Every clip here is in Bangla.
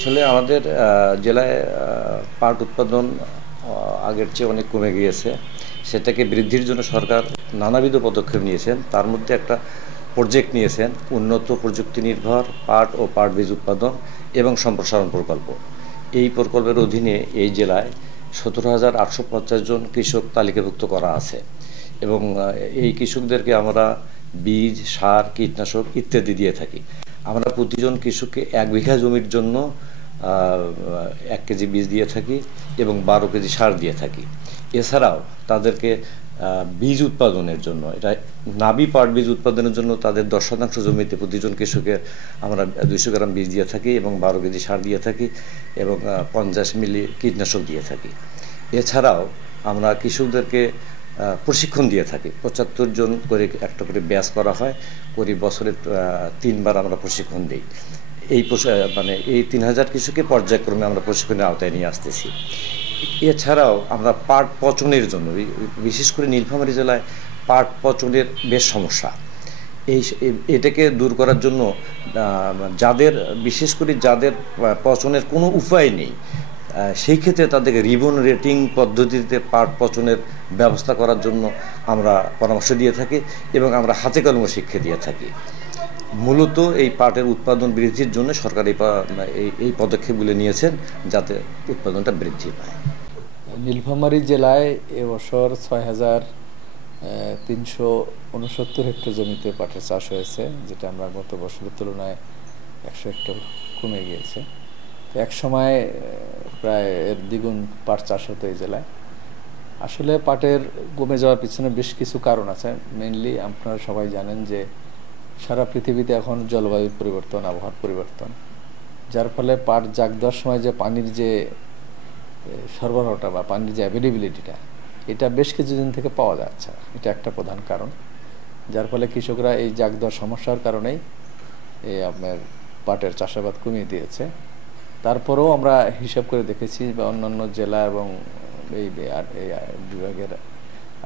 আসলে আমাদের জেলায় পাট উৎপাদন আগের চেয়ে অনেক কমে গিয়েছে। সেটাকে বৃদ্ধির জন্য সরকার নানাবিধ পদক্ষেপ নিয়েছেন। তার মধ্যে একটা প্রজেক্ট নিয়েছেন উন্নত প্রযুক্তি নির্ভর পাট ও পাট বীজ উৎপাদন এবং সম্প্রসারণ প্রকল্প। এই প্রকল্পের অধীনে এই জেলায় 17,850 জন কৃষক তালিকাভুক্ত করা আছে এবং এই কৃষকদেরকে আমরা বীজ, সার, কীটনাশক ইত্যাদি দিয়ে থাকি। আমরা প্রতিজন কৃষককে 1 বিঘা জমির জন্য 1 কেজি বীজ দিয়ে থাকি এবং 12 কেজি সার দিয়ে থাকি। এছাড়াও তাদেরকে বীজ উৎপাদনের জন্য, এটা নাবি পাট বীজ উৎপাদনের জন্য তাদের 10% জমিতে প্রতিজন কৃষকের আমরা 200 গ্রাম বীজ দিয়ে থাকি এবং 12 কেজি সার দিয়ে থাকি এবং 50 মিলি কীটনাশক দিয়ে থাকি। এছাড়াও আমরা কৃষকদেরকে প্রশিক্ষণ দিয়ে থাকি। 75 জন করে একটা করে ব্যাচ করা হয়, বছরে 3 বার আমরা প্রশিক্ষণ দিই। এই 3000 কৃষককে পর্যায়ক্রমে আমরা প্রশিক্ষণের আওতায় নিয়ে আসতেছি। এছাড়াও আমরা পাট পচনের জন্য, বিশেষ করে নীলফামারী জেলায় পাট পচনের বেশ সমস্যা। এটাকে দূর করার জন্য বিশেষ করে যাদের পচনের কোনো উপায় নেই, সেই ক্ষেত্রে তাদেরকে রিবন রেটিং পদ্ধতিতে পাট পচনের ব্যবস্থা করার জন্য আমরা পরামর্শ দিয়ে থাকি এবং আমরা হাতে কলমে শিক্ষা দিয়ে থাকি। মূলত এই পাটের উৎপাদন বৃদ্ধির জন্য সরকার এই পদক্ষেপগুলো নিয়েছেন যাতে উৎপাদনটা বৃদ্ধি পায়। নীলফামারী জেলায় এবছর 6,369 হেক্টর জমিতে পাটের চাষ হয়েছে, যেটা আমরা গত বছরের তুলনায় 100 হেক্টর কমে গিয়েছে। তো এক সময় প্রায় এর দ্বিগুণ পাট চাষ হতো এই জেলায়। আসলে পাটের কমে যাওয়ার পিছনে বেশ কিছু কারণ আছে। মেইনলি আপনারা সবাই জানেন যে সারা পৃথিবীতে এখন জলবায়ুর পরিবর্তন, আবহাওয়ার পরিবর্তন, যার ফলে পাট জাগ দেওয়ার সময় যে পানির যে সরবরাহটা বা পানির যে অ্যাভেলেবিলিটিটা, এটা বেশ কিছুদিন থেকে পাওয়া যাচ্ছে না। এটা একটা প্রধান কারণ, যার ফলে কৃষকরা এই জাগ দেওয়ার সমস্যার কারণেই আপনার পাটের চাষাবাদ কমিয়ে দিয়েছে। তারপরেও আমরা হিসাব করে দেখেছি বা অন্যান্য জেলা এবং এই বিভাগের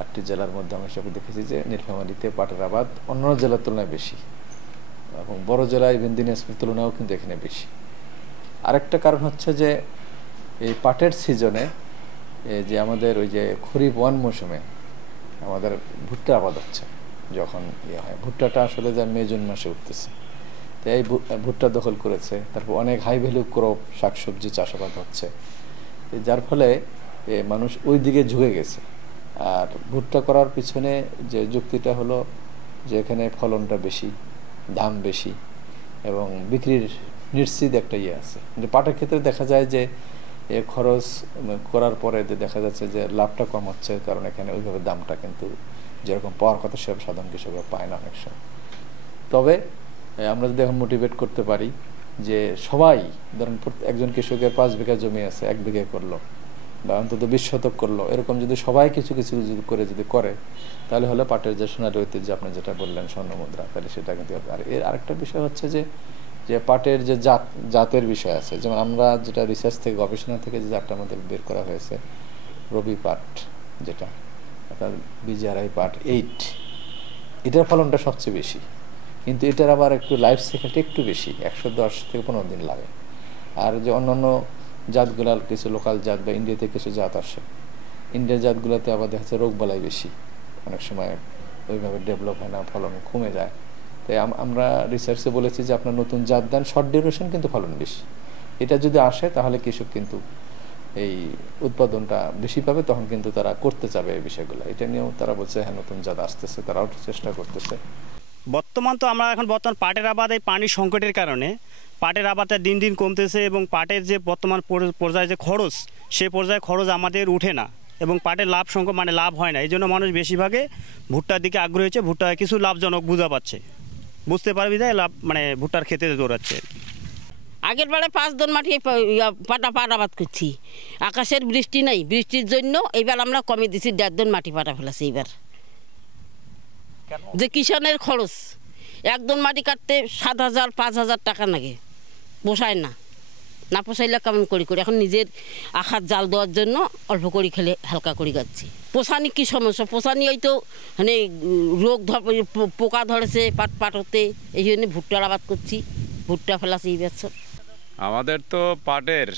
8টি জেলার মধ্যে আমরা হিসাবে দেখেছি যে নীলফামারীতে পাটের আবাদ অন্যান্য জেলার তুলনায় বেশি এবং বড় জেলা ইভেন দিনাজপুরের তুলনায়ও কিন্তু এখানে বেশি। আরেকটা কারণ হচ্ছে যে এই পাটের সিজনে যে আমাদের ওই যে খরিফ 1 মৌসুমে আমাদের ভুট্টা আবাদ হচ্ছে, যখন হয় ভুট্টাটা আসলে যা মে জুন মাসে উঠতেছে, তো এই ভুট্টা দখল করেছে। তারপর অনেক হাই ভ্যালু ক্রপ শাকসবজি চাষাবাদ হচ্ছে, যার ফলে মানুষ ওই দিকে ঝুঁকে গেছে। আর ভুট্টা করার পিছনে যে যুক্তিটা হলো যে এখানে ফলনটা বেশি, দাম বেশি এবং বিক্রির নিশ্চিত একটা আছে। কিন্তু পাটের ক্ষেত্রে দেখা যায় যে খরচ করার পরে দেখা যাচ্ছে যে লাভটা কম হচ্ছে, কারণ এখানে ওইভাবে দামটা কিন্তু যেরকম পাওয়ার কথা সেভাবে সাধারণ কৃষকরা পায় না অনেক সময়। তবে আমরা যদি এখন মোটিভেট করতে পারি যে সবাই ধরেন একজন কৃষকের 5 বিঘা জমি আছে, 1 বিঘা করলো বা অন্তত 20 শতক করলো, এরকম যদি সবাই কিছু কিছু যদি করে তাহলে হলে পাটের যে সোনালী ঐতিহ্য আপনি যেটা বললেন স্বর্ণ মুদ্রা, তাহলে সেটা কিন্তু। আর এর আরেকটা বিষয় হচ্ছে যে পাটের যে জাতের বিষয় আছে, যেমন আমরা যেটা রিসার্চ থেকে, গবেষণা থেকে যে জাতটা আমাদের বের করা হয়েছে রবি পাট, যেটা অর্থাৎ BGRI পাট 8, এটার ফলনটা সবচেয়ে বেশি, কিন্তু এটার আবার একটু লাইফ সাইকেলটা একটু বেশি, 110 থেকে 15 দিন লাগে। আর যে অন্যান্য জাতগুলার কিছু লোকাল জাত বা ইন্ডিয়াতে কিছু জাত আসে, ইন্ডিয়ার জাতগুলোতে আবার দেখা যাচ্ছে রোগবালাই বেশি, অনেক সময় ওইভাবে ডেভেলপ হয় না, ফলন কমে যায়। তাই আমরা রিসার্চে বলেছি যে আপনার নতুন জাত দেন, শর্ট ডিউরেশন কিন্তু ফলন বেশি। এটা যদি আসে তাহলে কৃষক কিন্তু এই উৎপাদনটা বেশি পাবে, তখন কিন্তু তারা করতে চাবে এই বিষয়গুলো। এটা নিয়েও তারা বলছে হ্যাঁ নতুন জাত আসতেছে, তারাও চেষ্টা করতেছে। বর্তমান পাটের আবাদ এই পানির সংকটের কারণে পাটের আবাদটা দিন দিন কমতেছে এবং পাটের যে বর্তমান পর্যায়ে যে খরচ, সে পর্যায়ে খরচ আমাদের উঠে না এবং পাটের লাভ হয় না। এই জন্য মানুষ বেশিরভাগে ভুট্টার দিকে আগ্রহী হচ্ছে, ভুট্টা কিছু লাভজনক বুঝতে পারবি তাই ভুট্টার খেতে দৌড়াচ্ছে। আগের বেলায় 5 দন মাটি পাট আবাদ করছি, আকাশের বৃষ্টি নাই, বৃষ্টির জন্য এইবার আমরা কমে দিছি, 1.5 দন মাটি পাটা ফেলেছি। এইবার যে কিষানের খরচ 1 দন মাটি কাটতে 7,000 5,000 টাকা লাগে, পোষায় না, না পোষাইলে কেমন করি এখন নিজের আখার জাল দেওয়ার জন্য অল্প করে খেলে হালকা করে যাচ্ছি। পোষানি কী সমস্যা, পোষানি ওই তো মানে রোগ পোকা ধরেছে পাট হতে, এই জন্য ভুট্টার আবাদ করছি, ভুট্টা ফেলাছি এই বছর। আমাদের তো পাটের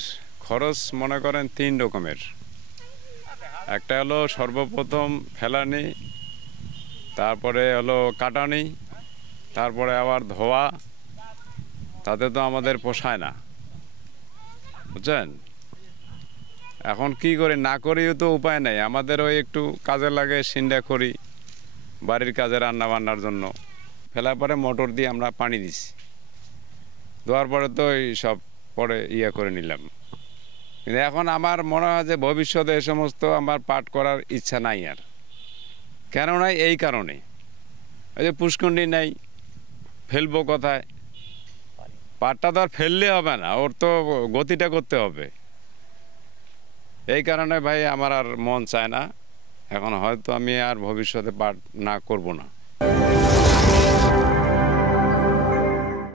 খরচ মনে করেন 3 রকমের। একটা হলো সর্বপ্রথম ফেলানি, তারপরে হলো কাটানি, তারপরে আবার ধোয়া। তাতে তো আমাদের পোষায় না, বুঝছেন। এখন কি করে না করিও তো উপায় নাই, আমাদের ওই একটু কাজে লাগে, সিন্ডা করি বাড়ির কাজে, রান্না বান্নার জন্য। ফেলার পরে মোটর দিয়ে আমরা পানি দিছি, দেওয়ার পরে তো এই সব পরে করে নিলাম। কিন্তু এখন আমার মনে হয় যে ভবিষ্যতে এ সমস্ত আমার পাট করার ইচ্ছা নাই আর। কেন নাই? এই কারণে, এই যে পুষ্কুণ্ডি নাই, ফেলবো কোথায়? পাটটা তো আর ফেললে হবে না, ওর তো গতিটা করতে হবে। এই কারণে ভাই আমার আর মন চায় না এখন, হয়তো আমি আর ভবিষ্যতে পাট না করব না।